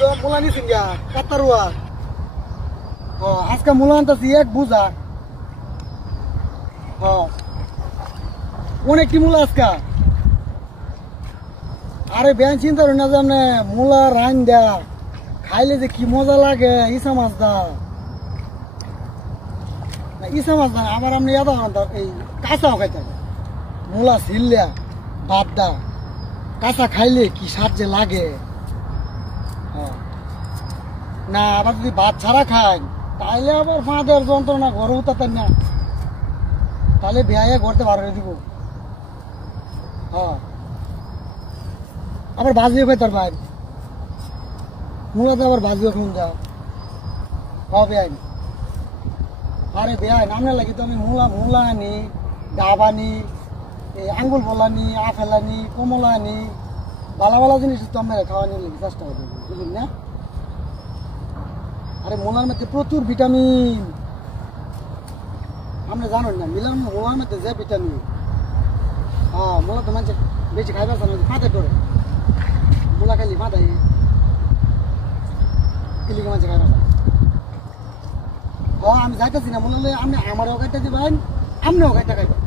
তো মূলা নিছেন গা কাতারুয়া আজকে মূলা আনতেছি এক বুঝা অনেকটি মূলা আজকা আরে ব্যান চিন্তা করি না যে আপনি মূলা রান দেয়া খাইলে যে কি মজা লাগে ইসা মাছ দা ইসা মাছ দা আবার আপনি এই কাঁচাও খাইতে মূলা ছিললিয়া ভাত দা কাঁচা খাইলে কি স্বাদ যে লাগে না আবার যদি ভাত ছাড়া খাই তাইলে আবার ফাঁদের যন্ত্রণা ঘরে উতাতেন না তাহলে বেহাইয়া ঘরতে বার হয়ে দিব আবার ভাজিও খাই তার ভাই মূলাতে আবার ভাজিও খাওয়া যাও বেআইন আরে বেআইন আপনার লাগি তো আমি মূলা আনি ডাব আনি এই আঙ্গুল ফল আনি আপেল আনি কমলা আনি ভালো ভালো জিনিস তো আমরা খাওয়ানোর লেগে চেষ্টা করবো বুঝলেন না আরে মূলার মধ্যে প্রচুর ভিটামিন আপনি জানেন না মূলার মধ্যে যে ভিটামিন মূলা তো মানুষ বেশি খাইবার জানো ফাঁদে করে মূলা খাইলি ফাঁদাই কিলিকে মানুষ খাইবার আমি যাইতেছি না মূলা আপনি আমারও খাইতে দিবেন আপনিও খাইতে খাইবেন